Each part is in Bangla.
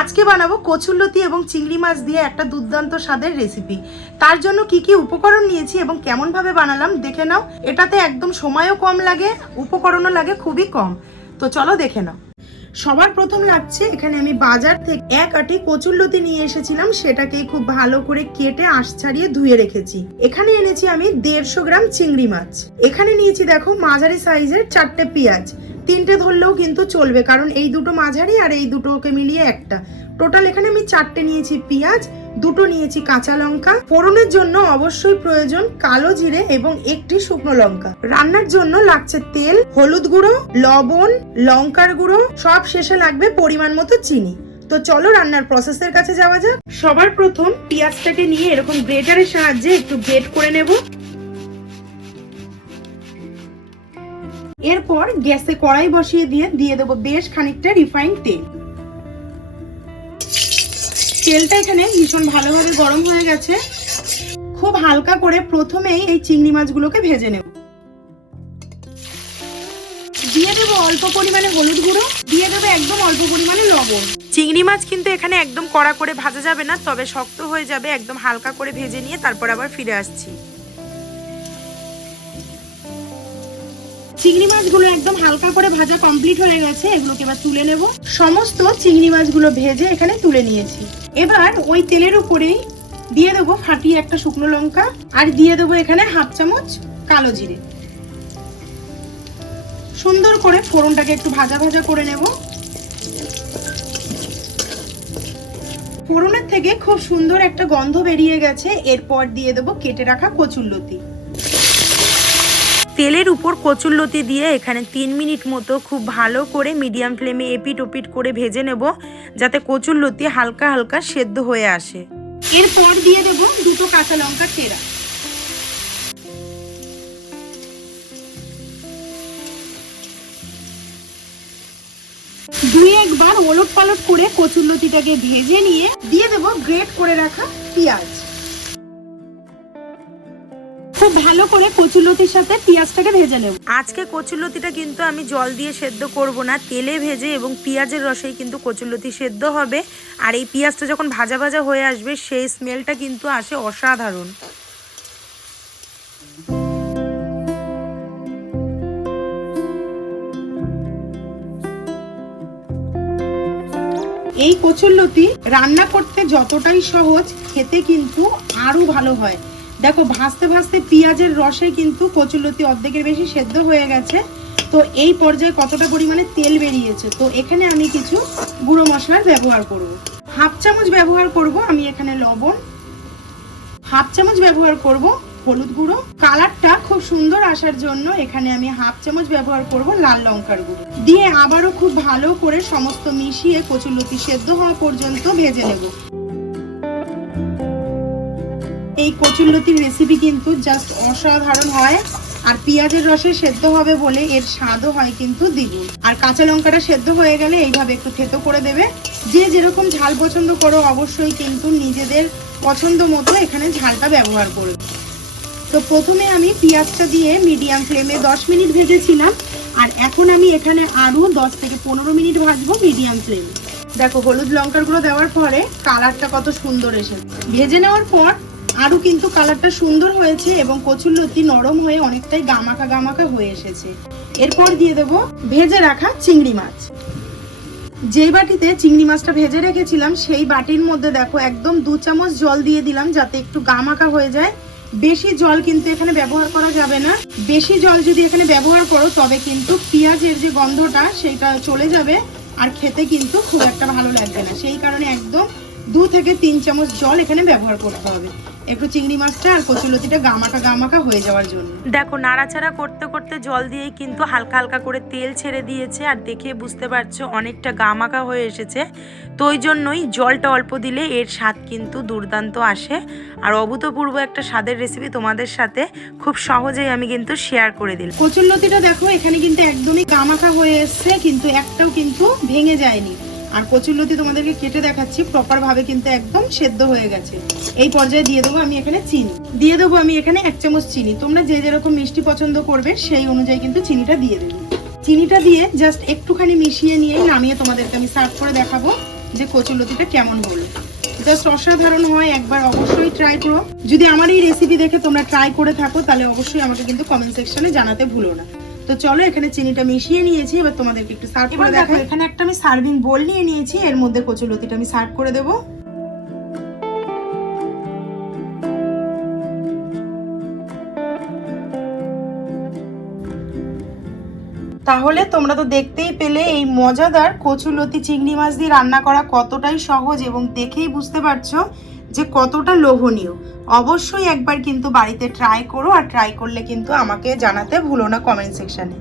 আজকে বানাবো কচুরলতি এবং চিংড়ি মাছ দিয়ে একটা দুর্দান্ত স্বাদের রেসিপি। তার জন্য কি কি উপকরণ নিয়েছি এবং কেমন ভাবে বানালাম দেখে নাও। এটাতে একদম সময়ও কম লাগে, উপকরণও লাগে খুবই কম। তো চলো দেখে নাও। সবার প্রথম লাগছে, এখানে আমি বাজার থেকে এক আটি কচুরলতি নিয়ে এসেছিলাম, সেটাকে খুব ভালো করে কেটে আঁশ ছাড়িয়ে ধুয়ে রেখেছি। এখানে এনেছি আমি 150 গ্রাম চিংড়ি মাছ। এখানে নিয়েছি দেখো মাঝারি সাইজের 4টে পেঁয়াজ, 3টে ধরলেও কিন্তু চলবে, কারণ এই দুটো মাঝারি আর এই দুটোকে মিলিয়ে একটা। টোটাল এখানে আমি 4টে নিয়েছি পেঁয়াজ, 2টো নিয়েছি কাঁচা লঙ্কা। ফোড়নের জন্য অবশ্যই প্রয়োজন কালো জিরে এবং একটি শুকনো লঙ্কা। রান্নার জন্য লাগছে তেল, হলুদ গুঁড়ো, লবণ, লঙ্কার গুঁড়ো, সব শেষে লাগবে পরিমাণ মতো চিনি। তো চলো রান্নার প্রসেসের কাছে যাওয়া যাক। সবার প্রথম পেঁয়াজটাকে নিয়ে এরকম গ্রেটারের সাহায্যে একটু গ্রেট করে নেব। এরপর গ্যাসে কড়াই বসিয়ে দিয়ে দেবো বেশ খানিকটা রিফাইন্ড তেল। তেলটা এখানে ভীষণ ভালোভাবে গরম হয়ে গেছে। খুব হালকা করে প্রথমেই এই চিংড়ি মাছগুলোকে ভেজে নেব। দিয়ে দেবো অল্প পরিমাণে হলুদ গুঁড়ো, দিয়ে দেবো একদম অল্প পরিমাণে লবণ। চিংড়ি মাছ কিন্তু এখানে একদম কড়া করে ভাজা যাবে না, তবে শক্ত হয়ে যাবে। একদম হালকা করে ভেজে নিয়ে তারপর আবার ফিরে আসছি। চিংড়ি মাছগুলো একদম হালকা করে ভাজা কমপ্লিট হয়ে গেছে, এগুলোকে এবার তুলে নেব। সমস্ত চিংড়ি মাছগুলো ভেজে এখানে তুলে নিয়েছি। এবার ওই তেলের উপরেই দিয়ে দেবো ফাটিয়ে একটা শুকনো লঙ্কা, আর দিয়ে দেবো এখানে হাফ চামচ কালো জিরে। সুন্দর করে ফোড়নটাকে একটু ভাজা ভাজা করে নেব। ফোড়নের থেকে খুব সুন্দর একটা গন্ধ বেরিয়ে গেছে। এরপর দিয়ে দেবো কেটে রাখা কচুরলতি। তেলের উপর কচুরলতি দিয়ে এখানে 3 মিনিট মতো খুব ভালো করে মিডিয়াম ফ্লেমে এপিট ওপিট করে ভেজে নেব, যাতে কচুরলতি হালকা হালকা সেদ্ধ হয়ে আসে। এরপর দিয়ে দেব 2টো কাঁচা লঙ্কা চেরা। দুই একবার ওলট পালট করে কচুরলতিটাকে ভেজে নিয়ে দিয়ে দেব গ্রেট করে রাখা পেঁয়াজ। খুব ভালো করে কচুরলতির সাথে পেঁয়াজটাকে ভেজে নেব। আজকে কচুরলতিটা কিন্তু আমি জল দিয়ে সেদ্ধ করব না, তেলে ভেজে এবং পেঁয়াজের রসেই কিন্তু কচুরলতি সেদ্ধ হবে। আর এই পেঁয়াজটা যখন ভাজা ভাজা হয়ে আসবে সেই স্মেলটা কিন্তু আসে অসাধারণ। এই কচুরলতি রান্না করতে যতটাই সহজ, খেতে কিন্তু আরো ভালো হয়। দেখো ভাজতে ভাজতে পেঁয়াজের রসে কিন্তু কচুরলতি অর্ধেকের বেশি সেদ্ধ হয়ে গেছে। তো এই পর্যায়ে কতটা পরিমাণে তেল বেরিয়েছে। তো এখানে আমি কিছু গুঁড়ো মশলার ব্যবহার করব। হাফ চামচ ব্যবহার করব আমি এখানে লবণ, হাফ চামচ ব্যবহার করব হলুদ গুঁড়ো। কালারটা খুব সুন্দর আসার জন্য এখানে আমি হাফ চামচ ব্যবহার করব লাল লঙ্কার গুঁড়ো। দিয়ে আবারও খুব ভালো করে সমস্ত মিশিয়ে কচুরলতি সেদ্ধ হওয়া পর্যন্ত ভেজে নেব। এই কচুরলতির রেসিপি কিন্তু জাস্ট অসাধারণ হয়। আর পেঁয়াজের রসে সেদ্ধ হবে বলে এর স্বাদও হয় কিন্তু দ্বিগুণ। আর কাঁচা লঙ্কাটা সেদ্ধ হয়ে গেলে এইভাবে একটু থেতো করে দেবে। যে যেরকম ঝাল পছন্দ করো অবশ্যই কিন্তু নিজেদের পছন্দ মতো এখানে ঝালটা ব্যবহার করবে। তো প্রথমে আমি পেঁয়াজটা দিয়ে মিডিয়াম ফ্লেমে 10 মিনিট ভেজেছিলাম, আর এখন আমি এখানে আরো 10 থেকে 15 মিনিট ভাজবো মিডিয়াম ফ্লেমে। দেখো হলুদ লঙ্কার গুঁড়ো দেওয়ার পরে কালারটা কত সুন্দর এসেছে। ভেজে নেওয়ার পর আরো কিন্তু কালারটা সুন্দর হয়েছে এবং কচুরলতি নরম হয়ে অনেকটাই গামাখা গামাখা হয়ে এসেছে। এরপর দিয়ে দেবো ভেজে রাখা চিংড়ি মাছ। যেই বাটিতে চিংড়ি মাছটা ভেজে রেখেছিলাম সেই বাটির মধ্যে দেখো একদম 2 চামচ জল দিয়ে দিলাম, যাতে একটু গামাখা হয়ে যায়। বেশি জল কিন্তু এখানে ব্যবহার করা যাবে না। বেশি জল যদি এখানে ব্যবহার করো তবে কিন্তু পেঁয়াজের যে গন্ধটা সেটা চলে যাবে, আর খেতে কিন্তু খুব একটা ভালো লাগবে না। সেই কারণে একদম 2 থেকে 3 চামচ জল এখানে ব্যবহার করতে হবে, একটু চিংড়ি মাছটা আর কচুরলতিটা গামাখা গামাখা হয়ে যাওয়ার জন্য। দেখো নাড়াচাড়া করতে করতে জল দিয়েই কিন্তু হালকা হালকা করে তেল ছেড়ে দিয়েছে, আর দেখে বুঝতে পারছো অনেকটা গামাখা হয়ে এসেছে। তো ওই জন্যই জলটা অল্প দিলে এর স্বাদ কিন্তু দুর্দান্ত আসে। আর অভূতপূর্ব একটা স্বাদের রেসিপি তোমাদের সাথে খুব সহজেই আমি কিন্তু শেয়ার করে দিলাম। কচুরলতিটা দেখো এখানে কিন্তু একদমই গামাখা হয়ে এসছে, কিন্তু একটাও কিন্তু ভেঙে যায়নি। আর কচুরলতি তোমাদেরকে কেটে দেখাচ্ছি, প্রপার ভাবে কিন্তু একদম সেদ্ধ হয়ে গেছে। এই পর্যায়ে দিয়ে দেবো আমি এখানে চিনি। দিয়ে দেবো আমি এখানে 1 চামচ চিনি। তোমরা যে যেরকম মিষ্টি পছন্দ করবে সেই অনুযায়ী কিন্তু চিনিটা দিয়ে দেবে। চিনিটা দিয়ে জাস্ট একটুখানি মিশিয়ে নিয়ে নামিয়ে তোমাদেরকে আমি সার্ভ করে দেখাবো। যে কচুরলতিটা কেমন হলো। জাস্ট অসাধারণ হয়, একবার অবশ্যই ট্রাই করো। যদি আমার এই রেসিপি দেখে তোমরা ট্রাই করে থাকো তাহলে অবশ্যই আমাকে কিন্তু কমেন্ট সেকশনে জানাতে ভুলো না। তো চলো, এখানে চিনিটা মিশিয়ে নিয়েছি, এবার তোমাদেরকে একটু সার্ভ করে দেখো। এখানে একটা আমি সার্ভিং বোল নিয়ে নিয়েছি, এর মধ্যে কচুরলতিটা আমি সার্ভ করে দেবো। তাহলে তোমরা তো দেখতেই পেলে এই মজাদার কচুরলতি চিংড়ি মাছ দিয়ে রান্না করা কতটাই সহজ এবং দেখেই বুঝতে পারছো যে কতটা লোভনীয়। অবশ্যই একবার কিন্তু বাড়িতে ট্রাই করো, আর ট্রাই করলে কিন্তু আমাকে জানাতে ভুলো না কমেন্ট সেকশনে।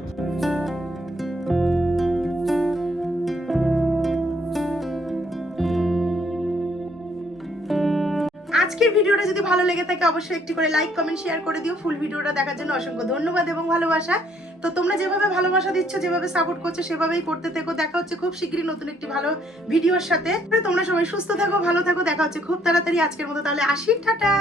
আজকের ভিডিওটা যদি ভালো লেগে থাকে অবশ্যই একটি করে লাইক কমেন্ট শেয়ার করে দিও। ফুল ভিডিওটা দেখার জন্য অসংখ্য ধন্যবাদ এবং ভালোবাসা। তো তোমরা যেভাবে ভালোবাসা দিচ্ছ, যেভাবে সাপোর্ট করছো, সেভাবেই করতে থেকো। দেখা হচ্ছে খুব শীঘ্রই নতুন একটি ভালো ভিডিওর সাথে। তোমরা সবাই সুস্থ থাকো, ভালো থাকো। দেখা হচ্ছে খুব তাড়াতাড়ি। আজকের মতো তাহলে আসি, টাটা।